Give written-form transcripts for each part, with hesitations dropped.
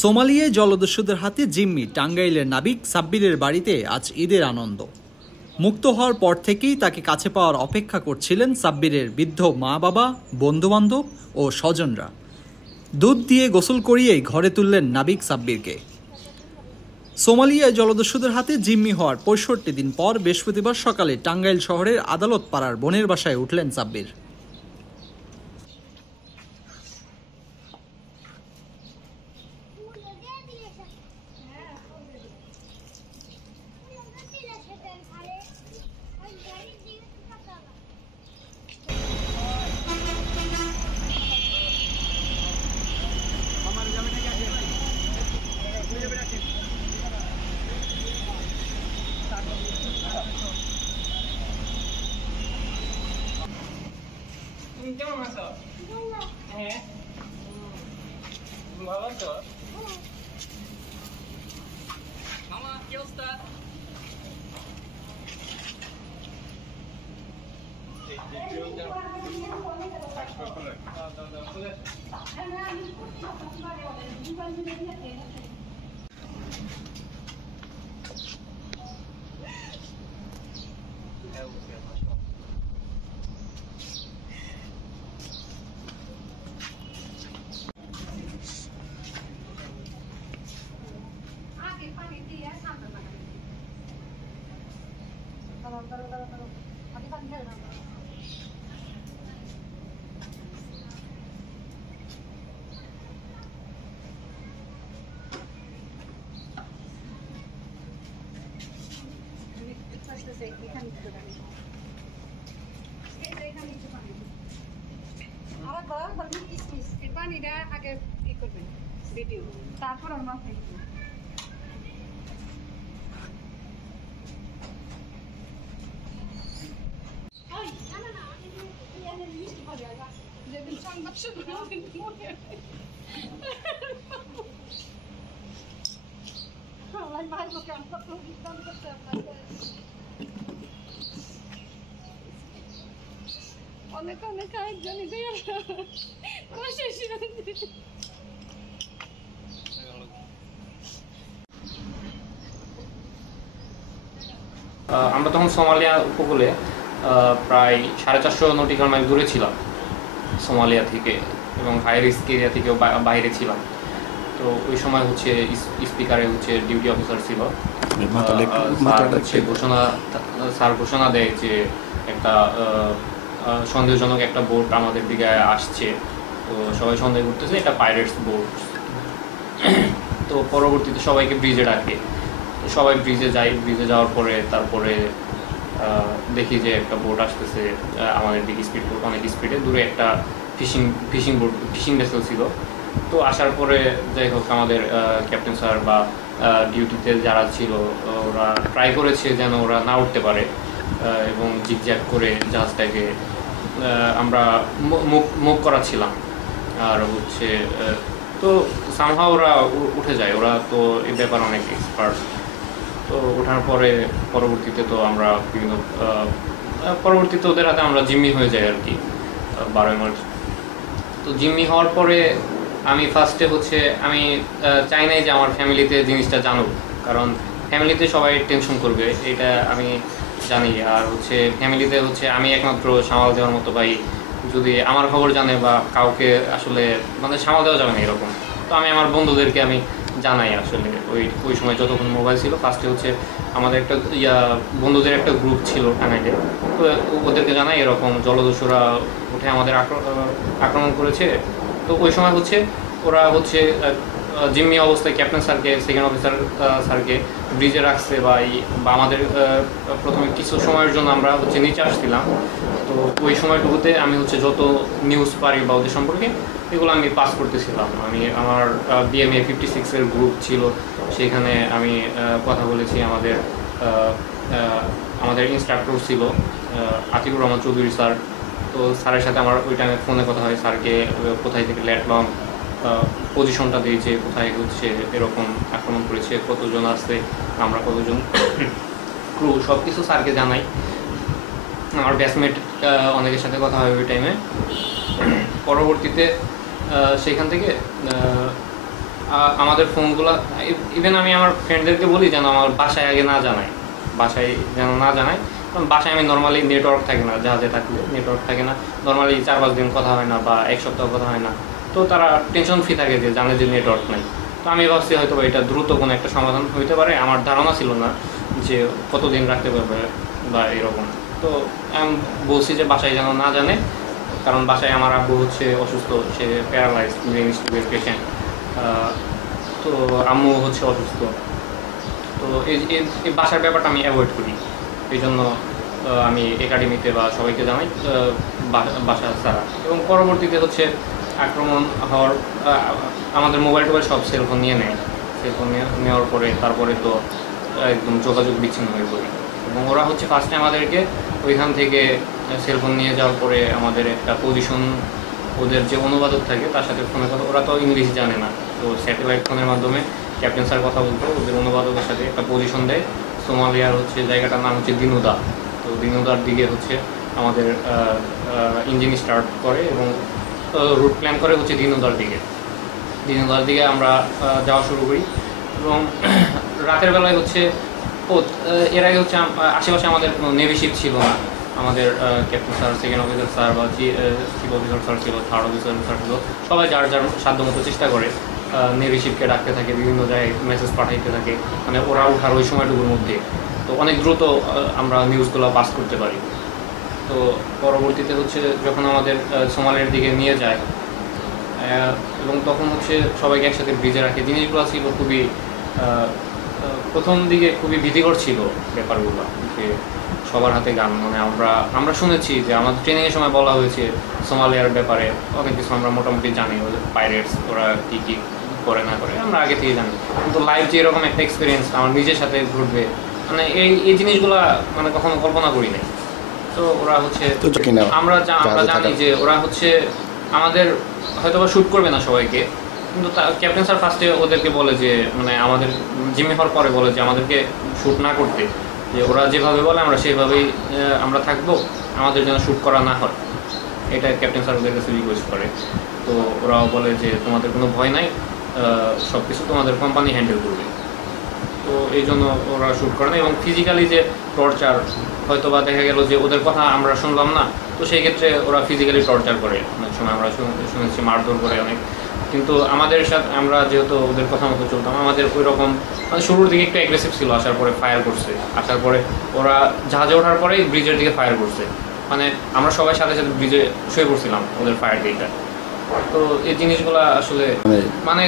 সোমালিয়ায় জলদস্যুদের হাতে জিম্মি টাঙ্গাইলের নাবিক সাব্বিরের বাড়িতে আজ ঈদের আনন্দ। মুক্ত হওয়ার পর থেকেই তাকে কাছে পাওয়ার অপেক্ষা করছিলেন সাব্বিরের বৃদ্ধ মা বাবা, বন্ধুবান্ধব ও স্বজনরা। দুধ দিয়ে গোসল করিয়েই ঘরে তুললেন নাবিক সাব্বিরকে। সোমালিয়ায় জলদস্যুদের হাতে জিম্মি হওয়ার ৬৫ দিন পর বৃহস্পতিবার সকালে টাঙ্গাইল শহরের আদালত পাড়ার বোনের বাসায় উঠলেন সাব্বির। কেমন আছো? হ্যাঁ, ভালো আছো? মামা কি অবস্থা? পানিটা আগে ই করবেন ভিডিও, তারপর আমরা যেদিন সংবাদ আমার ভাই লোকে আমরা প্রতিষ্ঠান করতে অনেক অনেক আয়োজনই দিয়ে আমরা তখন সোমালিয়া উপকূলে প্রায় 450 নটিক্যাল মাইল দূরে ছিলাম সোমালিয়া থেকে, এবং হাই রিস্ক এরিয়া থেকেও বাইরে ছিলাম। তো ওই সময় হচ্ছে স্পিকারে হচ্ছে ডিউটি অফিসার ছিল, স্যার ঘোষণা দেয় যে একটা সন্দেহজনক একটা বোট আমাদের দিকে আসছে। তো সবাই সন্দেহ করতেছে এটা পাইরেটস বোট। তো পরবর্তীতে সবাইকে ব্রিজে ডাকে, তো সবাই ব্রিজে যায়। ব্রিজে যাওয়ার পরে তারপরে দেখি যে একটা বোট আসতেছে আমাদের দিকে, স্পিড বোট, অনেক স্পিডে। দূরে একটা ফিশিং ভেসেল ছিল। তো আসার পরে যাই হোক আমাদের ক্যাপ্টেন স্যার বা ডিউটিতে যারা ছিল ওরা ট্রাই করেছে যেন ওরা না উঠতে পারে, এবং জিগজ্যাগ করে জাহাজটাকে আমরা মুভ করাচ্ছিলাম। আর হচ্ছে তো সামহাও ওরা উঠে যায়, ওরা তো এই ব্যাপার অনেক এক্সপার্ট। তো ওঠার পরে পরবর্তীতে তো আমরা পরবর্তীতে ওদের হাতে আমরা জিম্মি হয়ে যাই আর কি 12 মার্চ। তো জিম্মি হওয়ার পরে আমি ফার্স্টে হচ্ছে আমি চাই নাই যে আমার ফ্যামিলিতে জিনিসটা জানুক, কারণ ফ্যামিলিতে সবাই টেনশন করবে এটা আমি জানি। আর হচ্ছে ফ্যামিলিতে হচ্ছে আমি একমাত্র সামাল দেওয়ার মতো ভাই, যদি আমার খবর জানে বা কাউকে আসলে মানে সামাল দেওয়া যাবে না এরকম। তো আমি আমার বন্ধুদেরকে আমি জানাই আসলে ওই সময় যতক্ষণ মোবাইল ছিল। ফার্স্টে হচ্ছে আমাদের একটা বন্ধুদের একটা গ্রুপ ছিল টাঙ্গাইলে, তো ওদেরকে জানাই এরকম জলদস্যুরা উঠে আমাদের আক্রমণ করেছে। তো ওই সময় হচ্ছে ওরা হচ্ছে জিম্মি অবস্থায় ক্যাপ্টেন স্যারকে, সেকেন্ড অফিসার স্যারকে ব্রিজে রাখছে বা আমাদের প্রথমে কিছু সময়ের জন্য আমরা হচ্ছে নিচে আসছিলাম। তো ওই সময়টুকুতে আমি হচ্ছে যত নিউজ পারি বা ওদের সম্পর্কে এগুলো আমি পাস করতেছিলাম। আমি আমার BMA 56-এর গ্রুপ ছিল, সেখানে আমি কথা বলেছি। আমাদের ইনস্ট্রাক্টর ছিল আতিকুর রহমান চৌধুরী স্যার। তো স্যারের সাথে আমার ওই টাইমে ফোনে কথা হয়, স্যারকে কোথায় থেকে ল্যাটলং পজিশনটা দিই যে কোথায় হচ্ছে এরকম আক্রমণ করেছে, কতজন আসছে, আমরা কতজন ক্রু, সব কিছু স্যারকে জানাই। আমার ব্যাচমেট অনেকের সাথে কথা হয় ওই টাইমে। পরবর্তীতে সেখান থেকে আমাদের ফোনগুলো ইভেন আমি আমার ফ্রেন্ডদেরকে বলি যেন আমার বাসায় আগে না জানায়, বাসায় যেন না জানায়। কারণ বাসায় আমি নর্মালি নেটওয়ার্ক থাকে না, জাহাজে থাকলে নেটওয়ার্ক থাকে না, নর্মালি 4-5 দিন কথা হয় না বা 1 সপ্তাহ কথা হয় না, তো তারা টেনশন ফ্রি থাকে যে জানে যে নেটওয়ার্ক নেই। তো আমি ভাবছি হয়তো এটা দ্রুত কোনো একটা সমাধান হইতে পারে, আমার ধারণা ছিল না যে কতদিন রাখতে পারবে বা এরকম। তো আমি বলছি যে বাসায় যেন না জানে, কারণ বাসায় আমার আব্বু হচ্ছে অসুস্থ, সে প্যারালাইজ ব্রেন স্ট্রোকের পেশেন্ট, তো আম্মু হচ্ছে অসুস্থ। তো এই বাসার ব্যাপারটা আমি অ্যাভয়েড করি, এই জন্য আমি একাডেমিতে বা সবাইকে জানাই বাসা ছাড়া। এবং পরবর্তীতে হচ্ছে আক্রমণ হওয়ার আমাদের মোবাইল টোবাইল সব সেলফোন নিয়ে নেয়, সেলফোন নেওয়ার পরে তারপরে তো একদম যোগাযোগ বিচ্ছিন্ন হয়ে পড়ি। এবং ওরা হচ্ছে ফার্স্টে আমাদেরকে ওইখান থেকে সেলফোন নিয়ে যাওয়ার পরে আমাদের একটা পজিশন, ওদের যে অনুবাদক থাকে তার সাথে ফোনে কথা, ওরা তো ইংলিশ জানে না, তো স্যাটেলাইট ফোনের মাধ্যমে ক্যাপ্টেন স্যার কথা বলতো, ওদের অনুবাদকের সাথে একটা পজিশন দেয়। সোমালিয়ার হচ্ছে জায়গাটার নাম হচ্ছে দিনুদা, তো দিনুদার দিকে হচ্ছে আমাদের ইঞ্জিন স্টার্ট করে এবং রুট প্ল্যান করে হচ্ছে দিনুদার দিকে আমরা যাওয়া শুরু করি। এবং রাতের বেলায় হচ্ছে এর আগে হচ্ছে আশেপাশে আমাদের কোনো নেভি শিপ ছিল না, আমাদের captain sir, second officer sir বা চিফ অফিসার স্যার ছিল, থার্ড অফিসার স্যার ছিল, সবাই যার যার সাধ্য মতো চেষ্টা করে নেভি শিপকে ডাকতে থাকে, বিভিন্ন জায়গায় মেসেজ পাঠাইতে থাকে, মানে ওরা ওঠার ওই সময়টুকুর মধ্যে, তো অনেক দ্রুত আমরা নিউজগুলো পাস করতে পারি। তো পরবর্তীতে হচ্ছে যখন আমাদের সোমালিয়ার দিকে নিয়ে যায় এবং তখন হচ্ছে সবাইকে একসাথে ব্রিজে রাখে, জিনিসগুলো ছিল খুবই প্রথম দিকে খুবই ভীতিকর ছিল ব্যাপারগুলো, যে সবার হাতে গান, মানে আমরা শুনেছি যে আমাদের ট্রেনিংয়ের সময় বলা হয়েছে সোমালিয়ার ব্যাপারে অনেক কিছু আমরা মোটামুটি জানি, ওদের পাইরেটস ওরা কী কী করে না করে আমরা আগে থেকে জানি, কিন্তু লাইভ যে এরকম একটা এক্সপিরিয়েন্স আমার নিজের সাথে ঘটবে, মানে এই জিনিসগুলো মানে কখনো কল্পনা করি নাই। তো ওরা হচ্ছে আমরা জানি যে ওরা হচ্ছে আমাদের হয়তো বা শ্যুট করবে না সবাইকে, কিন্তু ক্যাপ্টেন স্যার ফার্স্টে ওদেরকে বলে যে মানে আমাদের জিম্মি হওয়ার পরে বলে যে আমাদেরকে শ্যুট না করতে, যে ওরা যেভাবে বলে আমরা সেইভাবেই আমরা থাকবো, আমাদের যেন শ্যুট করা না হয়, এটা ক্যাপ্টেন স্যার ওদের কাছে রিকোয়েস্ট করে। তো ওরাও বলে যে তোমাদের কোনো ভয় নাই, সব কিছু তোমাদের কোম্পানি হ্যান্ডেল করবে। তো এই জন্য ওরা শ্যুট করে না। এবং ফিজিক্যালি যে টর্চার, হয়তো বা দেখা গেল যে ওদের কথা আমরা শুনলাম না, তো সেই ক্ষেত্রে ওরা ফিজিক্যালি টর্চার করে, অনেক সময় আমরা শুনেছি মারধর করে অনেক। কিন্তু আমাদের সাথে আমরা যেহেতু ওদের কথা মতো চলতাম, আমাদের ওই রকম মানে শুরুর দিকে একটু অ্যাগ্রেসিভ ছিল, আসার পরে ফায়ার করছে, আসার পরে ওরা জাহাজে ওঠার পরেই ব্রিজের দিকে ফায়ার করছে, মানে আমরা সবাই সাথে সাথে ব্রিজে শুয়ে পড়ছিলাম ওদের ফায়ার দিকটা। তো এই জিনিসগুলো আসলে মানে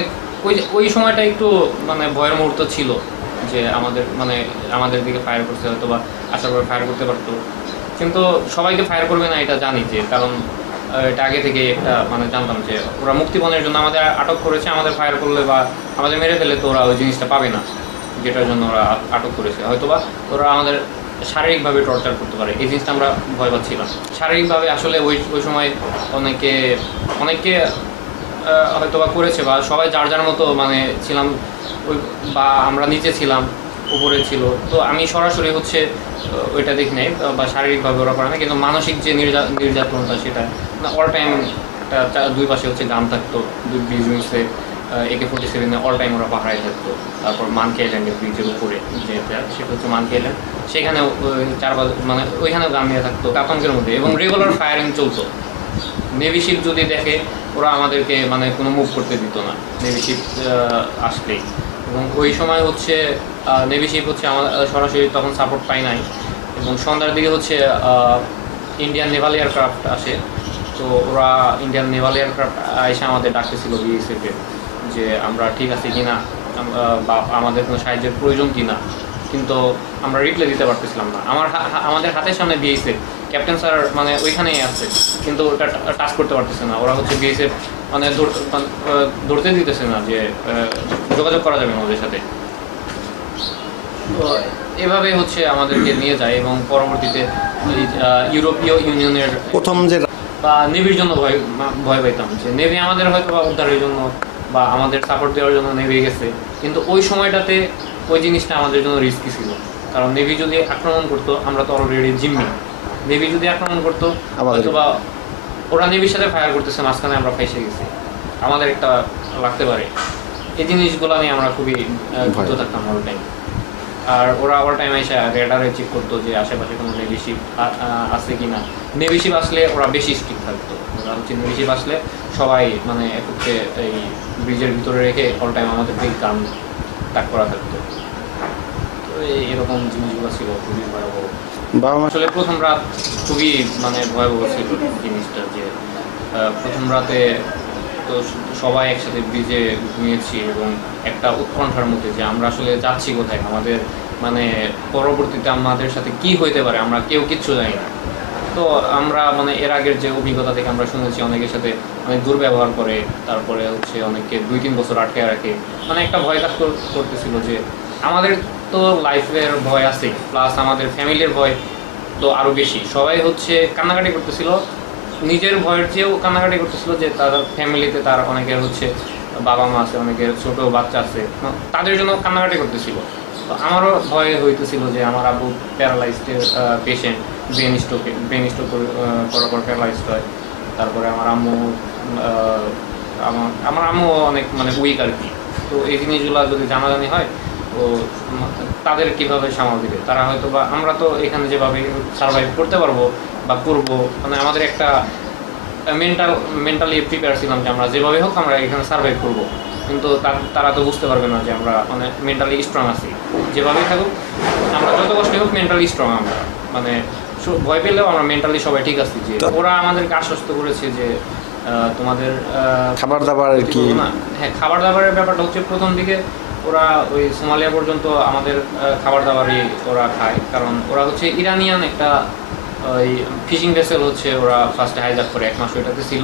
ওই সময়টা একটু মানে ভয়ের মুহূর্ত ছিল, যে আমাদের দিকে ফায়ার করছে, হয়তো বা আসার পরে ফায়ার করতে পারতো, কিন্তু সবাইকে ফায়ার করবে না এটা জানি, যে কারণ এটা আগে থেকে একটা মানে জানতাম যে ওরা মুক্তিপণের জন্য আমাদের আটক করেছে, আমাদের ফায়ার করলে বা আমাদের মেরে ফেলে তো ওরা ওই জিনিসটা পাবে না, যেটার জন্য ওরা আটক করেছে। হয়তো বা ওরা আমাদের শারীরিকভাবে টর্চার করতে পারে, এই জিনিসটা আমরা ভয় পাচ্ছিলাম। শারীরিকভাবে আসলে ওই সময় অনেকে হয়তো বা করেছে, বা সবাই যার যার মতো মানে ছিলাম, বা আমরা নিচে ছিলাম, উপরে ছিল, তো আমি সরাসরি হচ্ছে ওইটা দেখি নাই বা শারীরিকভাবে ওরা করে না, কিন্তু মানসিক যে নির্যাতনটা সেটা অল টাইম একটা দুই পাশে হচ্ছে গান থাকতো, দুই বিজনেসে AK-47 অল টাইম ওরা পাহারায় থাকতো। তারপর মানকি আইল্যান্ডের ব্রিজের উপরে যেটা, সেটা হচ্ছে মানকি আইল্যান্ড, সেখানে চারপাশ মানে ওইখানেও গান নিয়ে থাকতো আতঙ্কের মধ্যে, এবং রেগুলার ফায়ারিং চলতো। নেভি শিপ যদি দেখে ওরা আমাদেরকে মানে কোনো মুভ করতে দিত না, নেভি শিপ আসলেই। এবং ওই সময় হচ্ছে নেভি শিপ হচ্ছে আমার সরাসরি তখন সাপোর্ট পাই নাই, এবং সন্ধ্যার দিকে হচ্ছে ইন্ডিয়ান নেভাল এয়ারক্রাফট আসে। তো ওরা ইন্ডিয়ান নেভাল এয়ারক্রাফট এসে আমাদের ডাকতেছিল বিএসএফে, যে আমরা ঠিক আছি কিনা বা আমাদের কোনো সাহায্যের প্রয়োজন কিনা, কিন্তু আমরা রিপ্লাই দিতে পারতেছিলাম না। আমাদের হাতের সামনে বিএসএফ, ক্যাপ্টেন স্যার মানে ওইখানেই আছে, কিন্তু ওটা টাচ করতে পারতেছে না। ওরা হচ্ছে বিএসএফ মানে ধরতে দিতেছে না, যে যোগাযোগ করা যাবে না ওদের সাথে। তো এভাবে হচ্ছে আমাদেরকে নিয়ে যায়, এবং পরবর্তীতে ইউরোপীয় ইউনিয়নের প্রথম যে বা নেভির জন্য ভয় পাইতাম, যে নেভি আমাদের হয়তো বা উদ্ধারের জন্য বা আমাদের সাপোর্ট দেওয়ার জন্য নেভি গেছে, কিন্তু ওই সময়টাতে ওই জিনিসটা আমাদের জন্য রিস্কি ছিল। কারণ নেভি যদি আক্রমণ করতো, আমরা তো অলরেডি জিম্মি, নেভি যদি আক্রমণ করতো হয়তো বা ওরা নেভির সাথে ফায়ার করতেছে, মাঝখানে আমরা ফেসে গেছি, আমাদের একটা লাগতে পারে। এই জিনিসগুলো নিয়ে আমরা খুবই ভীত থাকতাম অল টাইম। আর ওরা অল টাইম এসে রেডারে চেক করতো যে আশেপাশে কোনো নেভি শিপ আছে কিনা। নেভি শিপ আসলে ওরা বেশি স্ট্রিক্ট থাকতো। ওরা হচ্ছে নেভি শিপ আসলে সবাই মানে একত্রে এই ব্রিজের ভিতরে রেখে অল টাইম আমাদের গান তাক করা থাকতো। তো এরকম জিনিসগুলো ছিল খুবই ভয়াবহ। আসলে প্রথম রাত খুবই মানে ভয়াবহ ছিল জিনিসটা, যে প্রথম রাতে তো সবাই একসাথে ব্রিজে ঘুমিয়েছি এবং একটা উৎকণ্ঠার মধ্যে যে আমরা আসলে যাচ্ছি কোথায়, আমাদের মানে পরবর্তীতে আমাদের সাথে কি হইতে পারে আমরা কেউ কিচ্ছু জানি না। তো আমরা মানে এর আগের যে অভিজ্ঞতা থেকে আমরা শুনেছি অনেকের সাথে অনেক দুর্ব্যবহার করে, তারপরে হচ্ছে অনেককে 2-3 বছর আটকে রাখে, মানে একটা ভয় কাজ করতেছিল যে আমাদের তো লাইফের ভয় আছে, প্লাস আমাদের ফ্যামিলির ভয় তো আরও বেশি। সবাই হচ্ছে কান্নাকাটি করতেছিল, নিজের ভয়ের চেয়েও কান্নাকাটি করতেছিল যে তার ফ্যামিলিতে তার অনেকের হচ্ছে বাবা মা আছে, অনেকের ছোট বাচ্চা আছে, তাদের জন্য কান্নাকাটি করতেছিল। তো আমারও ভয় হইতেছিল যে আমার আব্বু প্যারালাইজড পেশেন্ট, ব্রেন স্ট্রোক করার পর প্যারালাইজড হয়। তারপরে আমার আম্মু অনেক মানে উইক আর কি। তো এই জিনিসগুলো যদি জানাজানি হয় তো তাদের কীভাবে সামাল দিবে তারা, হয়তো বা আমরা তো এখানে যেভাবে সার্ভাইভ করতে পারবো বা করবো, মানে আমাদের একটা মেন্টালি প্রিপেয়ার ছিলাম যে আমরা যেভাবে হোক আমরা এখানে সার্ভাইভ করবো। কিন্তু তারা তো বুঝতে পারবে না যে আমরা মানে মেন্টালি স্ট্রং আছি, যেভাবেই থাকুক আমরা যত কষ্টই হোক মেন্টালি স্ট্রং। আমরা মানে ভয় পেলেও আমরা মেন্টালি সবাই ঠিক আছি। যে ওরা আমাদেরকে আশ্বস্ত করেছে যে তোমাদের খাবার দাবার কি, হ্যাঁ খাবার দাবারের ব্যাপারটা হচ্ছে প্রথম দিকে ওরা ওই সোমালিয়া পর্যন্ত আমাদের খাবার দাবারই ওরা খায়, কারণ ওরা হচ্ছে ইরানিয়ান একটা ওই ফিশিং ভেসেল হচ্ছে ওরা ফার্স্টে হাইজ্যাক করে 1 মাস ওইটাতে ছিল,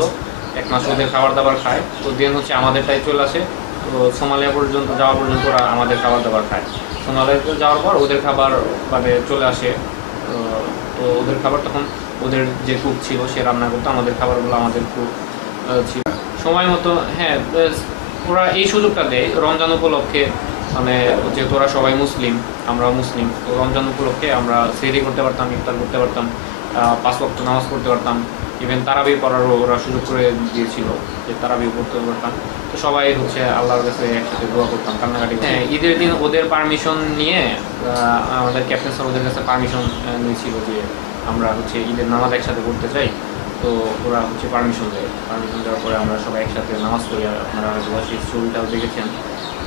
1 মাস ওদের খাবার দাবার খায়। তো দেন হচ্ছে আমাদেরটাই চলে আসে, তো সোমালিয়া পর্যন্ত যাওয়া পর্যন্ত ওরা আমাদের খাবার দাবার খায়। সোমালিয়াতে যাওয়ার পর ওদের খাবার মানে চলে আসে, তো ওদের খাবার তখন ওদের যে কুক ছিল সে রান্না করতো, আমাদের খাবারগুলো আমাদের কুক ছিল সময় মতো। হ্যাঁ ওরা এই সুযোগটা দেয় রমজান উপলক্ষে, মানে যেহেতু ওরা সবাই মুসলিম, আমরাও মুসলিম, তো রমজান উপলক্ষে আমরা সেহরি করতে পারতাম, ইফতার করতে পারতাম, 5 ওয়াক্ত নামাজ পড়তে পারতাম, ইভেন তারাবি পড়ারও ওরা সুযোগ করে দিয়েছিল যে তারাবি পড়তে পারতাম। তো সবাই হচ্ছে আল্লাহর কাছে একসাথে দোয়া করতাম, কান্নাকাটি। হ্যাঁ ঈদের দিন ওদের পারমিশন নিয়ে আমাদের ক্যাপ্টেন স্যার ওদের কাছে পারমিশন নিয়েছিল যে আমরা হচ্ছে ঈদের নামাজ একসাথে করতে চাই। তো ওরা হচ্ছে পারমিশন দেয়, পারমিশন দেওয়ার পরে আমরা সবাই একসাথে নামাজ পড়ি। আর আপনারা হয়তো সেই ছবিটাও দেখেছেন,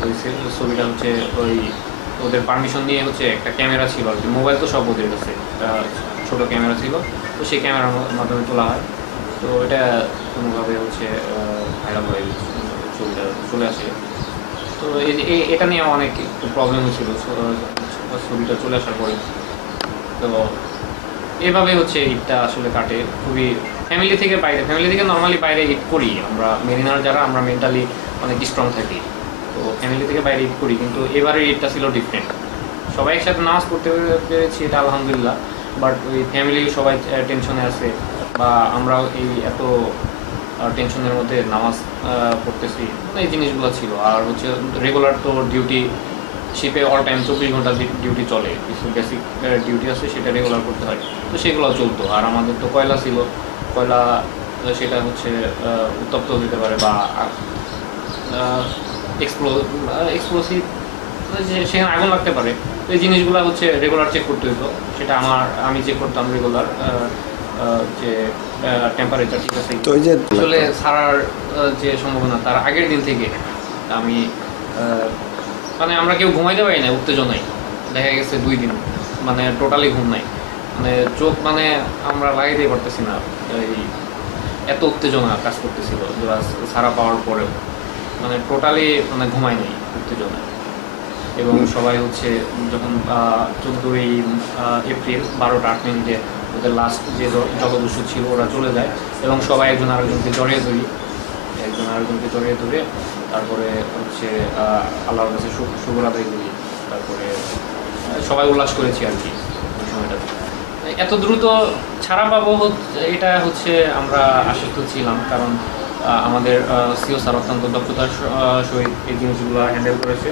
ওই ছবিটা হচ্ছে ওই ওদের পারমিশন নিয়ে হচ্ছে একটা ক্যামেরা ছিল আর কি, মোবাইল তো সব ওদের কাছে, ছোটো ক্যামেরা ছিল, তো সেই ক্যামেরার মাধ্যমে তোলা হয়। তো এটা কোনোভাবে হচ্ছে ভাইরাল হয়ে ছবিটা চলে আসে। তো এটা নিয়ে অনেক একটু প্রবলেম হয়েছিল ছবিটা চলে আসার পরে। তো এভাবে হচ্ছে ঈদটা আসলে কাটে খুবই ফ্যামিলি থেকে নর্মালি বাইরে ঈদ করি আমরা, মেরিনার যারা আমরা মেন্টালি অনেক স্ট্রং থাকি, তো ফ্যামিলি থেকে বাইরে ঈদ করি। কিন্তু এবারের ঈদটা ছিল ডিফারেন্ট, সবাই একসাথে নামাজ পড়তে পেরেছি এটা আলহামদুলিল্লাহ, বাট ওই ফ্যামিলি সবাই টেনশনে আছে, বা আমরাও এই এত টেনশনের মধ্যে নামাজ পড়তেছি, এই জিনিসগুলো ছিল। আর হচ্ছে রেগুলার তো ডিউটি শিপে অল টাইম 24 ঘন্টা ডিউটি চলে, কিছু বেসিক ডিউটি আছে সেটা রেগুলার করতে হয়, তো সেগুলো চলতো। আর আমাদের তো কয়লা ছিল, কয়লা সেটা হচ্ছে উত্তপ্ত হতে পারে বা এক্সপ্লোসিভ, সেখানে আগুন লাগতে পারে। তো এই জিনিসগুলো হচ্ছে রেগুলার চেক করতে হতো, সেটা আমি চেক করতাম রেগুলার যে টেম্পারেচার ঠিক আছে। তো এই যে আসলে ছাড়ার যে সম্ভাবনা তার আগের দিন থেকে আমি মানে আমরা কেউ ঘুমাইতে পারি না উত্তেজনায়, দেখা গেছে 2 দিন মানে টোটালি ঘুম নাই, মানে চোখ মানে আমরা লাগাইতেই পারতেছি না, এই এত উত্তেজনা কাজ করতেছিল ছাড়া পাওয়ার পরেও, মানে টোটালি মানে ঘুমাই নাই উত্তেজনায়। এবং সবাই হচ্ছে যখন 14ই এপ্রিল 12টা 8 মিনিটে ওদের লাস্ট যে জলদস্যু ছিল ওরা চলে যায়, এবং সবাই একজন আরেকজনকে জড়িয়ে ধরে তারপরে হচ্ছে আল্লাহর কাছে শুকর আদায় করি, তারপরে সবাই উল্লাস করেছি আর কি ওই সময়টাতে। এত দ্রুত ছাড়া পাবো এটা হচ্ছে আমরা আশ্বস্ত ছিলাম, কারণ আমাদের সিও স্যার অত্যন্ত দক্ষতার সহিত এই জিনিসগুলো হ্যান্ডেল করেছে।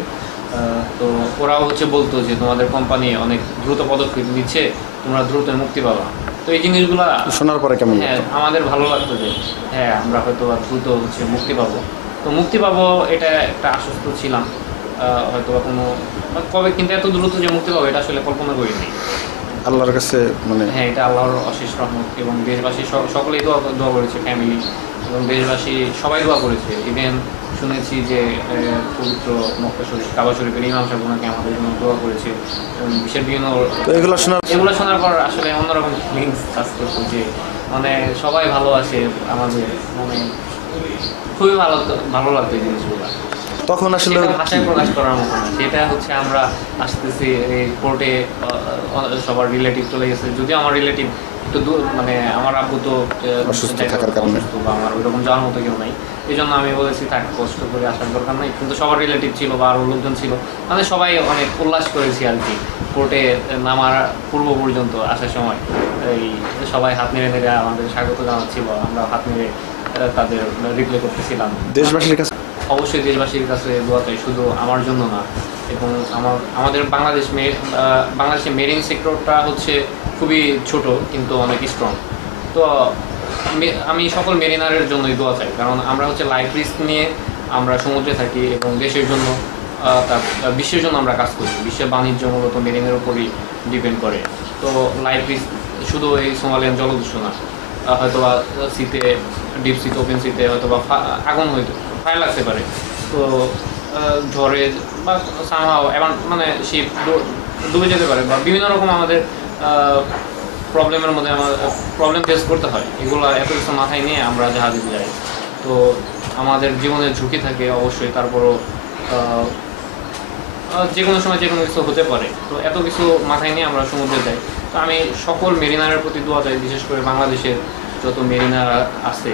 তো ওরাও হচ্ছে বলতো যে তোমাদের কোম্পানি অনেক দ্রুত পদক্ষেপ নিচ্ছে, তোমরা দ্রুত মুক্তি পাবা। তো এই জিনিসগুলো শোনার পরে কেমন? হ্যাঁ আমাদের ভালো লাগতো যে হ্যাঁ আমরা হয়তো দ্রুত হচ্ছে মুক্তি পাবো। তো মুক্তি পাবো এটা একটা আশ্বস্ত ছিলাম, হয়তো কোনো কবে, কিন্তু এত দ্রুত যে মুক্তি পাবো এটা আসলে কল্পনা করিনি। আল্লাহর কাছে মানে হ্যাঁ, এটা আল্লাহর অশেষ রহমত এবং দেশবাসী সকলেই দোয়া করেছে, ফ্যামিলি এবং দেশবাসী সবাই দোয়া করেছে। ইভেন শুনেছি যে পবিত্র মক্কা শরীফ, কাবা শরীফের ইমাম সাহেব ওনাকে আমাদের জন্য দোয়া করেছে। বিশ্বের বিভিন্ন এগুলো শোনার পর আসলে অন্যরকম ফিলিংস কাজ করতো যে মানে সবাই ভালো আছে আমাদের, মানে খুবই ভালো লাগতো এই জিনিসগুলো। তখন আসলে ভাষায় প্রকাশ করার মতো না। সেটা হচ্ছে আমরা আসতেছি এই কোর্টে, সবার রিলেটিভ চলে গেছে, যদিও আমার রিলেটিভ একটু দূর, মানে আমার আব্বু তো অসুস্থ থাকার কারণে বা আমার ওইরকম যাওয়ার মতো কেউ নাই, এই জন্য আমি বলেছি থাক, কষ্ট করে আসার দরকার নাই। কিন্তু সবার রিলেটিভ ছিল বা আরও লোকজন ছিল, মানে সবাই অনেক উল্লাস করেছি আর কি। কোর্টে নামার পূর্ব পর্যন্ত আসার সময় এই সবাই হাত নেড়ে নেড়ে আমাদের স্বাগত জানাচ্ছিল, আমরা হাত নেড়ে তাদের রিপ্লাই করতেছিলাম। দেশবাসীর কাছে অবশ্যই দেশবাসীর কাছে দোয়া চাই, শুধু আমার জন্য না, এবং আমাদের বাংলাদেশের মেরিন সেক্টরটা হচ্ছে খুবই ছোট কিন্তু অনেক স্ট্রং। তো আমি সকল মেরিনারের জন্যই দোয়া চাই, কারণ আমরা হচ্ছে লাইফ রিস্ক নিয়ে আমরা সমুদ্রে থাকি এবং দেশের জন্য বিশ্বের জন্য আমরা কাজ করি। বিশ্বের বাণিজ্য মূলত মেরিনের উপরই ডিপেন্ড করে। তো লাইফ রিস্ক শুধু এই সোমালিয়ান জলদস্যু না, হয়তো বা সিতে, ডিপ সিতে, ওপেন সিতে হয়তো বা আগুন ফায়ার লাগতে পারে, তো ঝড়ে বা সামহাও এবার মানে শিপ ডুবে যেতে পারে, বা বিভিন্ন রকম আমাদের প্রবলেমের মধ্যে আমাদের প্রবলেম ফেস করতে হয়। এগুলো এত কিছু মাথায় নিয়ে আমরা জাহাজে যাই, তো আমাদের জীবনের ঝুঁকি থাকে অবশ্যই। তারপরও যে কোনো সময় যে কোনো কিছু হতে পারে, তো এত কিছু মাথায় নিয়ে আমরা সমুদ্রে যাই। তো আমি সকল মেরিনারের প্রতি দোয়া চাই, বিশেষ করে বাংলাদেশের যত মেরিনার আছে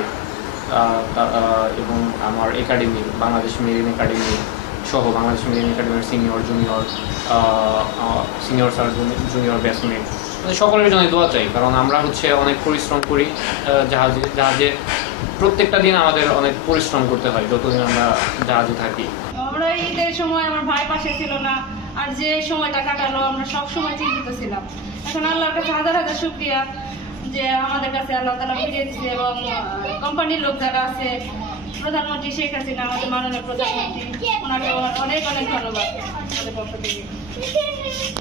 এবং আমার একাডেমি, বাংলাদেশ মেরিন একাডেমি সহ বাংলাদেশ মেরিন একাডেমির সিনিয়র স্যার, জুনিয়র ব্যাচমেট, সকলের জন্য দোয়া চাই। কারণ আমরা হচ্ছে অনেক পরিশ্রম করি জাহাজে, প্রত্যেকটা দিন আমাদের অনেক পরিশ্রম করতে হয় যতদিন আমরা জাহাজে থাকি। আমরা ঈদের সময় আমার ভাই পাশে ছিল না, আর যে সময়টা কাটালো আমরা সব সময় চিন্তিত ছিলাম। এখন আল্লাহর কাছে হাজার হাজার শুকরিয়া যে আমাদের কাছে আল্লাহ তাআলা ফিরিয়ে দিচ্ছে, এবং কোম্পানির লোক যারা আছে, প্রধানমন্ত্রী শেখ হাসিনা, আমাদের মাননীয় প্রধানমন্ত্রী, ওনাকে অনেক অনেক ধন্যবাদ আমাদের পক্ষ থেকে।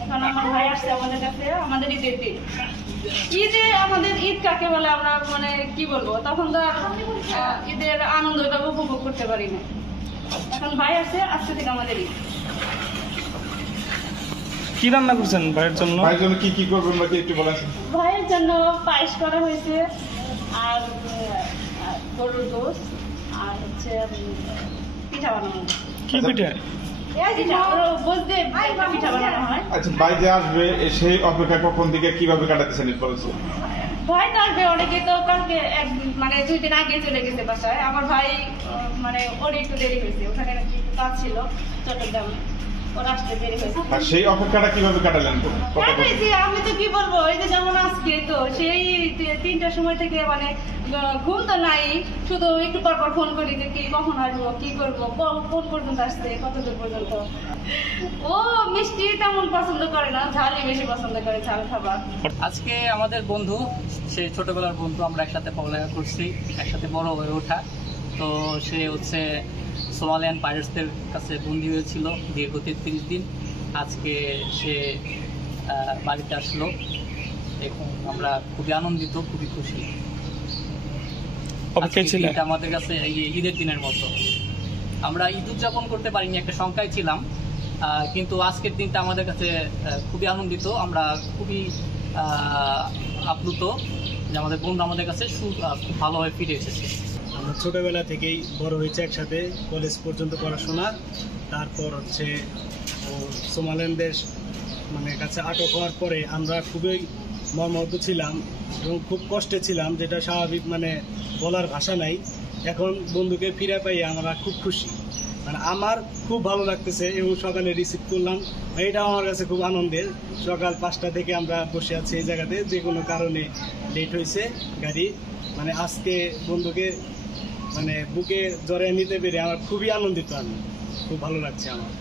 এখন আমার ভাই আসছে আমাদের কাছে আমাদের ঈদের দিন। আমাদের ঈদ কাকে বলে আমরা মানে কি বলবো, তখন তো ঈদের আনন্দটা উপভোগ করতে পারি না। এখন ভাই আসছে, আজকে থেকে আমাদের ঈদ। কি রান্না করছেন ভাইয়ের জন্য? ভাইয়ের জন্য কি করবেন বাকি একটু বলেন। ভাইয়ের জন্য পায়েস করা হয়েছে, আর গরুর গোশত, আর হচ্ছে পিঠা বানানো। কি পিঠা? পিঠা বানানো হয়। আচ্ছা, ভাই যে আসবে সেই অপেক্ষা কখন থেকে কিভাবে কাটাতেছেন বলেছে? ভাই তো আসবে, অনেকে তো কালকে মানে 2 দিন আগে চলে গেছে বাসায়। আমার ভাই মানে ওর একটু দেরি হয়েছে, ওখানে একটু কাজ ছিল চট্টগ্রামে, ওর আসতে দেরি হয়েছে। আর সেই অপেক্ষাটা কিভাবে কাটালেন? আমি তো কি বলবো, এই যে যেমন আজকে তো সেই 3টার সময় থেকে মানে ঘুম তো নাই, শুধু একটু পর পর ফোন করি যে কি কখন আসবো, কি করবো, কোন পর্যন্ত আসছে, কতদূর পর্যন্ত। ও মিষ্টি তেমন পছন্দ করে না, ঝালই বেশি পছন্দ করে, ঝাল খাবার। আজকে আমাদের বন্ধু, সেই ছোটবেলার বন্ধু, আমরা একসাথে পড়ালেখা করছি, একসাথে বড় হয়ে ওঠা। তো সে হচ্ছে সোমালিয়ান পাইরেটসদের কাছে বন্দী হয়েছিল দীর্ঘ 33 দিন। আজকে সে বাড়িতে আসলো, এখন আমরা খুবই আনন্দিত, খুবই খুশি। আমাদের কাছে ঈদের দিনের মতো আমরা ঈদ উদযাপন করতে পারিনি, একটা শঙ্কায় ছিলাম, কিন্তু আজকের দিনটা আমাদের কাছে খুবই আনন্দিত। আমরা খুবই আপ্লুত যে আমাদের বন্ধু আমাদের কাছে খুব ভালোভাবে ফিরে এসেছে। আমরা ছোটবেলা থেকেই বড় হয়েছে একসাথে, কলেজ পর্যন্ত পড়াশোনা। তারপর হচ্ছে সোমালিয়ানদের মানে কাছে আটক হওয়ার পরে আমরা খুবই মর্মাহত ছিলাম এবং খুব কষ্টে ছিলাম, যেটা স্বাভাবিক, মানে বলার ভাষা নাই। এখন বন্ধুকে ফিরে পাই আমরা খুব খুশি, মানে আমার খুব ভালো লাগতেছে। এবং সকালে রিসিভ করলাম, এটাও আমার কাছে খুব আনন্দের। সকাল 5টা থেকে আমরা বসে আছি এই জায়গাতে, যে কোনো কারণে লেট হয়েছে গাড়ি, মানে আজকে বন্ধুকে মানে বুকে জড়িয়ে নিতে পেরে আমার খুবই আনন্দিত, আমি খুব ভালো লাগছে আমার।